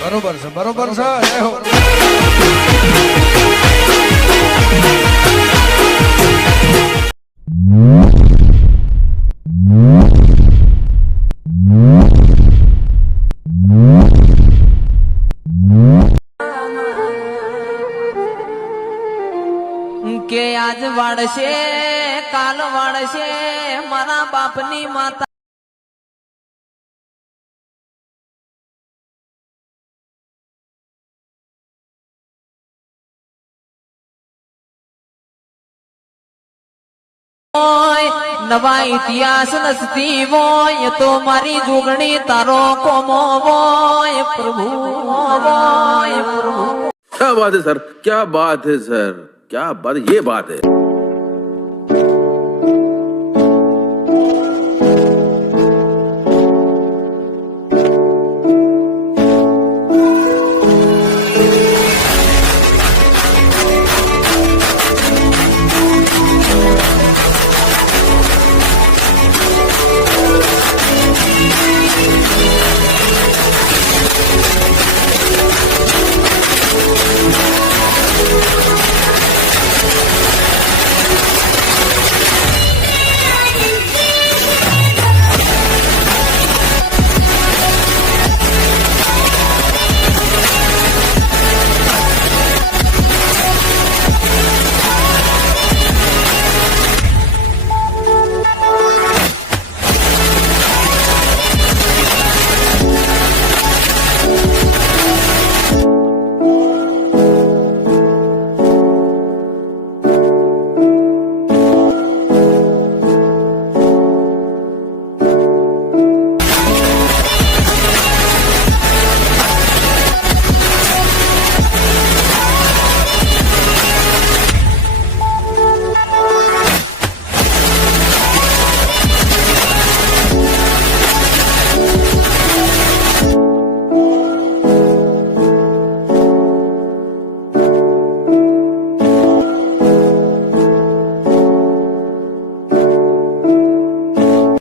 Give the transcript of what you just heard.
બરોબર છે, બરોબર છે. જય હો. કે આજ વાળશે કાલ વાળશે મારા બાપની માતા નવા ઇતિહાસ નસતી હોય તો મારી જોગણી તારો કોમો હોય પ્રભુ હોય પ્રભુ. क्या बात है सर, क्या बात है सर, क्या बात, ये बात है.